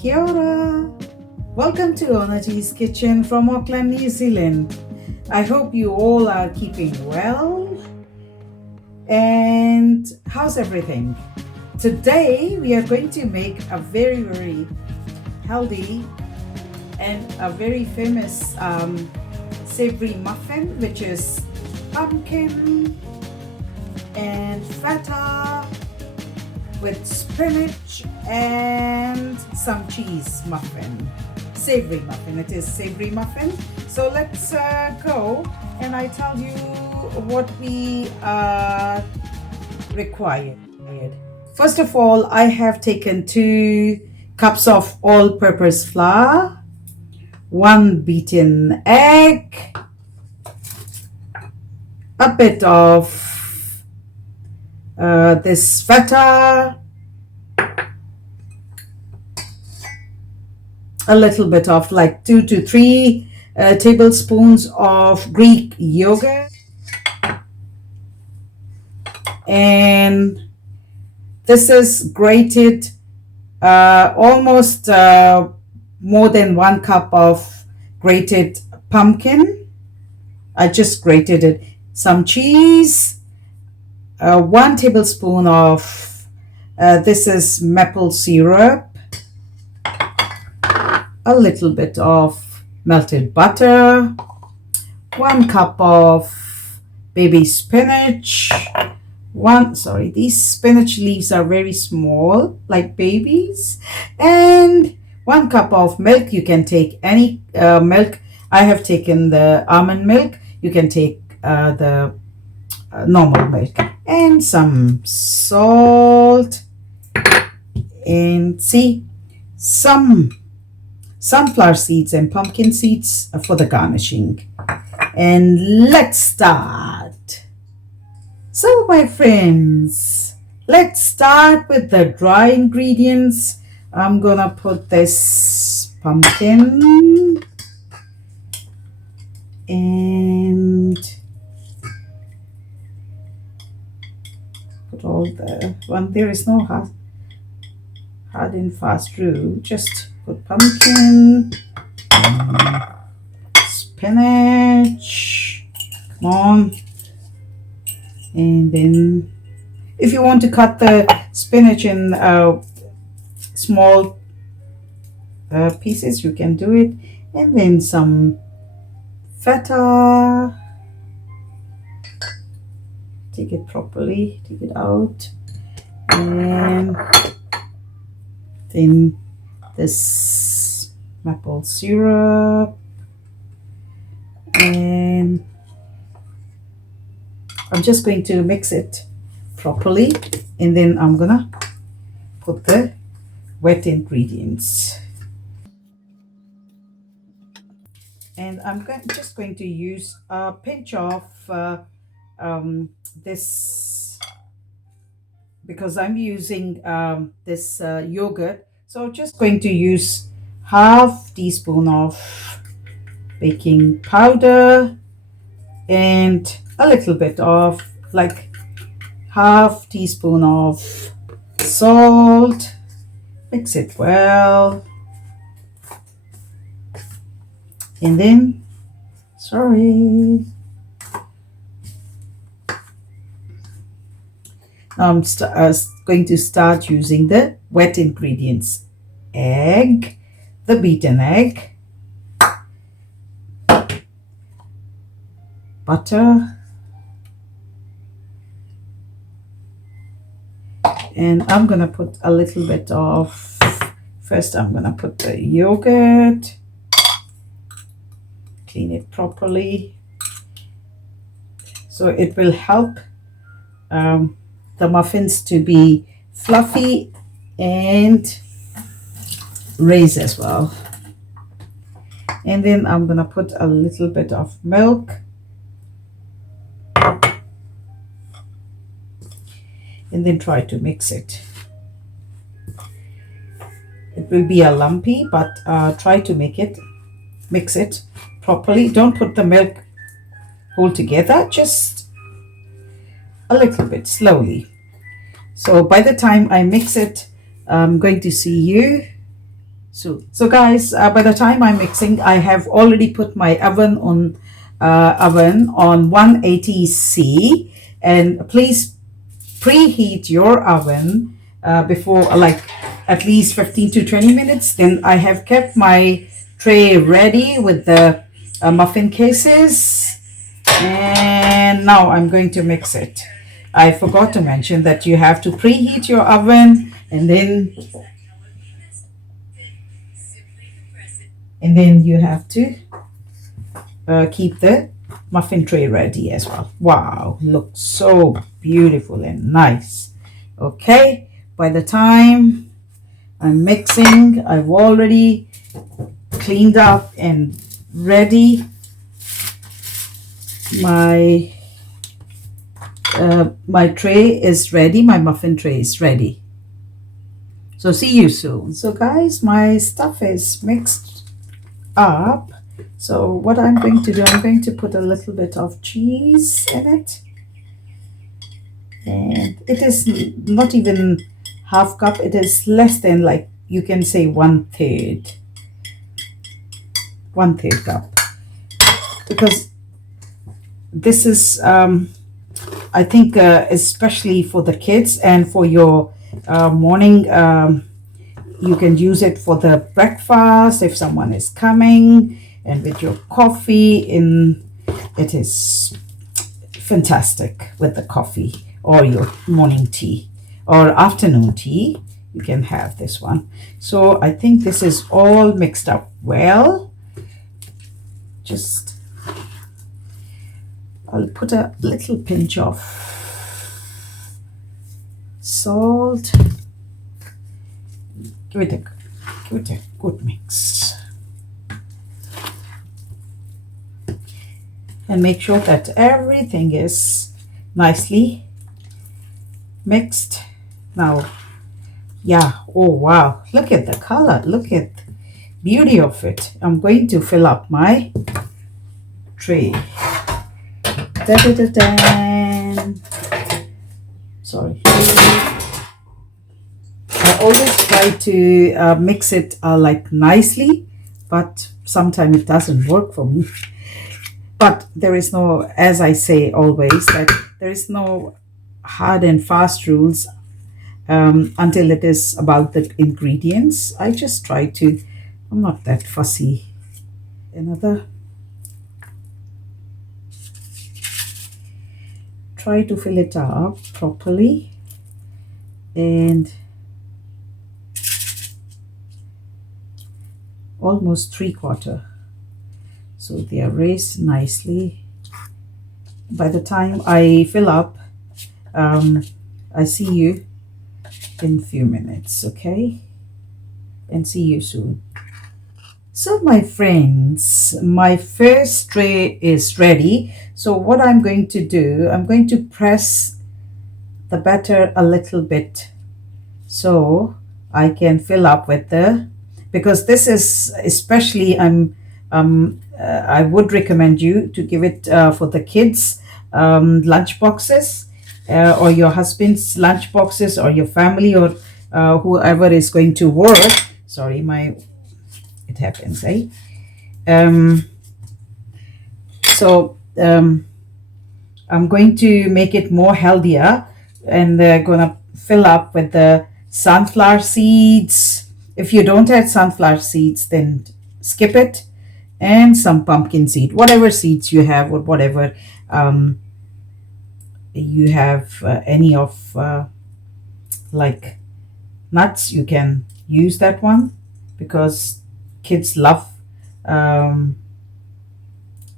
Kia ora. Welcome to Onajiskitchen from Auckland, New Zealand. I hope you all are keeping well. And how's everything? Today we are going to make a very healthy and a very famous savory muffin, which is pumpkin and feta with spinach and some cheese muffin. Savory muffin. It is savory muffin. So let's go and I tell you what we required. First of all, I have taken 2 cups of all-purpose flour, 1 beaten egg, a bit of this feta, a little bit of like 2 to 3 tablespoons of Greek yogurt, and this is grated almost more than 1 cup of grated pumpkin. I just grated it. Some cheese, 1 tablespoon of this is maple syrup, a little bit of melted butter, 1 cup of baby spinach. These spinach leaves are very small, like babies, and 1 cup of milk. You can take any milk. I have taken the almond milk. You can take the normal milk, and some salt, and some sunflower seeds and pumpkin seeds for the garnishing. And let's start. So my friends, let's start with the dry ingredients. I'm gonna put this pumpkin and put all the one. There is no hard and fast rule. Just put pumpkin, spinach, come on. And then if you want to cut the spinach in small pieces, you can do it. And then some feta. Take it properly, take it out. And then this maple syrup, and I'm just going to mix it properly, and then I'm gonna put the wet ingredients, and I'm just going to use a pinch of this, because I'm using this yogurt. So just going to use half teaspoon of baking powder and a little bit of like half teaspoon of salt. Mix it well, and then I'm going to start using the wet ingredients: egg, the beaten egg, butter, and I'm gonna put a little bit of, first I'm gonna put the yogurt, clean it properly, so it will help the muffins to be fluffy and raise as well. And then I'm gonna put a little bit of milk, and then try to mix it. It will be a lumpy, but try to mix it properly. Don't put the milk whole together, just a little bit slowly. So by the time I mix it, I'm going to see you So guys, by the time I'm mixing, I have already put my oven on 180 C, and please preheat your oven before, like, at least 15 to 20 minutes. Then I have kept my tray ready with the muffin cases, and now I'm going to mix it. I forgot to mention that you have to preheat your oven, and then you have to keep the muffin tray ready as well. Wow, looks so beautiful and nice. Okay, by the time I'm mixing, I've already cleaned up and ready my my tray is ready. My muffin tray is ready. So see you soon. So guys, my stuff is mixed up. So what I'm going to do, I'm going to put a little bit of cheese in it, and it is not even half cup. It is less than, like, you can say one third cup, because this is I think especially for the kids and for your morning. You can use it for the breakfast if someone is coming, and with your coffee in. It is fantastic with the coffee or your morning tea or afternoon tea. You can have this one. So I think this is all mixed up well. Just, I'll put a little pinch of salt. Give it a good mix. And make sure that everything is nicely mixed. Now, yeah, oh wow, look at the color, look at the beauty of it. I'm going to fill up my tray. Da, da, da, da. Sorry. I always try to mix it like nicely, but sometimes it doesn't work for me. But there is no, as I say always, that there is no hard and fast rules until it is about the ingredients. I just try to, I'm not that fussy. Another. Try to fill it up properly, and almost 3/4. So they are raised nicely. By the time I fill up, I see you in a few minutes, okay? And see you soon. So my friends, my first tray is ready. So what I'm going to do, I'm going to press the batter a little bit so I can fill up with the, because this is especially, I would recommend you to give it for the kids lunch boxes, or your husband's lunch boxes, or your family, or whoever is going to work. Sorry, it happens, eh? So I'm going to make it more healthier, and they're gonna fill up with the sunflower seeds. If you don't have sunflower seeds, then skip it, and some pumpkin seed, whatever seeds you have, or whatever you have, any of like nuts, you can use that one, because kids love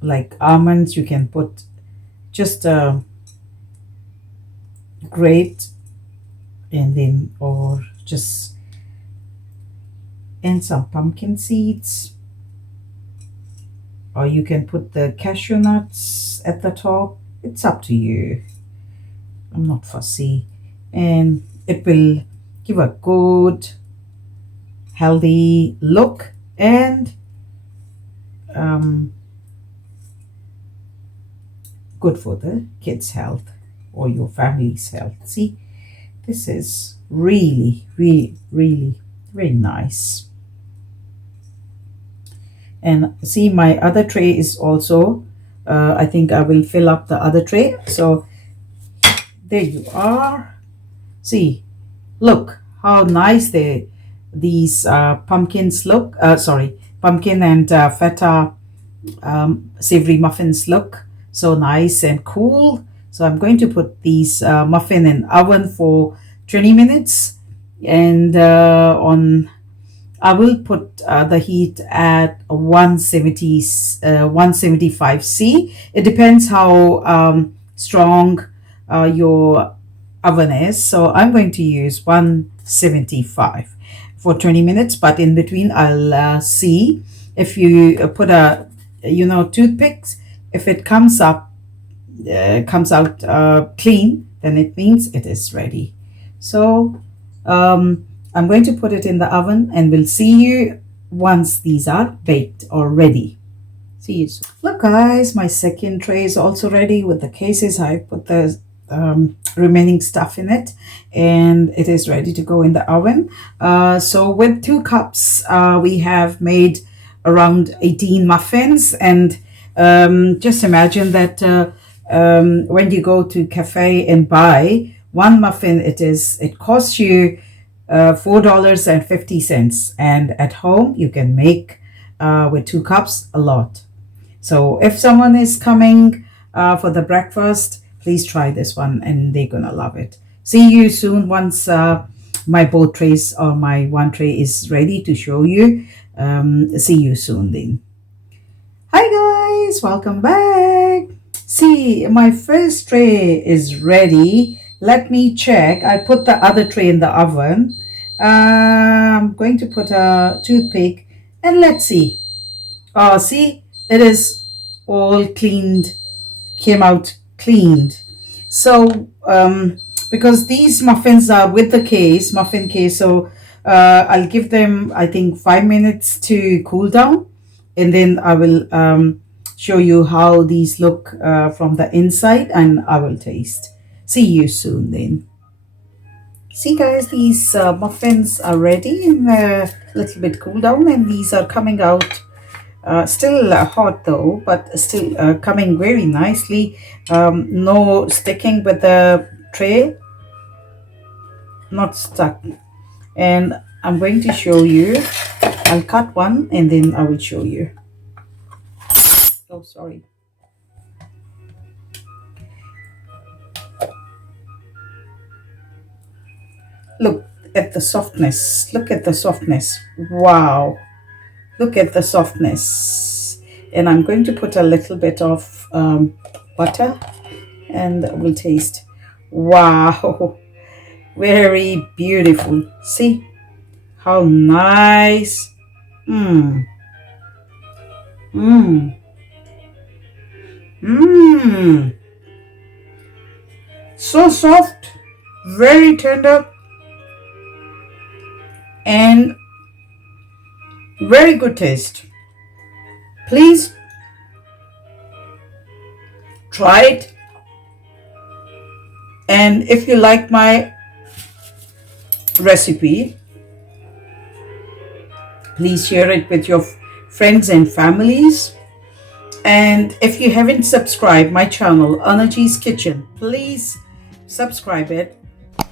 like almonds. You can put just grate, and then, or just, and some pumpkin seeds, or you can put the cashew nuts at the top. It's up to you. I'm not fussy, and it will give a good healthy look, and good for the kids' health or your family's health. See, this is really, really, really very nice. And see, my other tray is also, I think I will fill up the other tray. So there you are. See, look how nice these pumpkins look. Sorry, pumpkin and feta savory muffins look so nice and cool. So I'm going to put these muffin in oven for 20 minutes, and on I will put the heat at 170, 175 C. It depends how strong your oven is. So I'm going to use 175 for 20 minutes, but in between I'll see if you put a, toothpicks, if it comes out clean, then it means it is ready. So I'm going to put it in the oven, and we'll see you once these are baked or ready. See you soon. Look guys, my second tray is also ready with the cases. I put the remaining stuff in it, and it is ready to go in the oven. So with 2 cups, we have made around 18 muffins, and just imagine that when you go to cafe and buy one muffin, it costs you $4.50, and at home you can make with 2 cups a lot. So if someone is coming for the breakfast, please try this one, and they're gonna love it. See you soon once my both trays or my one tray is ready to show you. See you soon then. Hi guys, welcome back. See, my first tray is ready. Let me check. I put the other tray in the oven. I'm going to put a toothpick, and let's see. See, it is all cleaned, came out cleaned. So because these muffins are with the case, muffin case, so I'll give them, I think, 5 minutes to cool down, and then I will show you how these look from the inside, and I will taste. See you soon then. See guys, these muffins are ready and a little bit cool down, and these are coming out still hot though, but still coming very nicely. No sticking with the tray, not stuck. And I'm going to show you. I'll cut one and then I will show you. Oh, sorry. Look at the softness. Look at the softness. Wow. Look at the softness. And I'm going to put a little bit of butter, and we'll taste. Wow. Very beautiful. See how nice. Mmm. Mmm. Mmm. So soft, very tender, and very good taste. Please try it, and if you like my recipe, please share it with your friends and families. And if you haven't subscribed my channel Onaji's Kitchen, please subscribe it,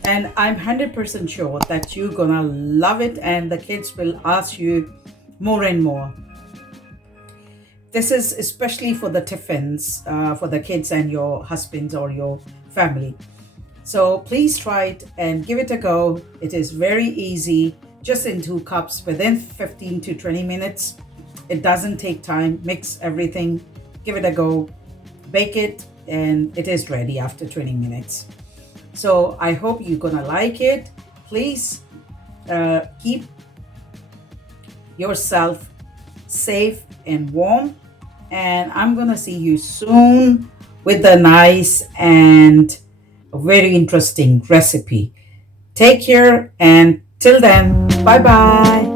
and I'm 100% sure that you're gonna love it, and the kids will ask you more and more. This is especially for the tiffins, for the kids and your husbands or your family. So please try it and give it a go. It is very easy, just in 2 cups within 15 to 20 minutes. It doesn't take time. Mix everything, give it a go, bake it, and it is ready after 20 minutes. So I hope you're gonna like it. Please keep yourself safe and warm, and I'm gonna see you soon with a nice and a very interesting recipe. Take care, and till then, bye bye.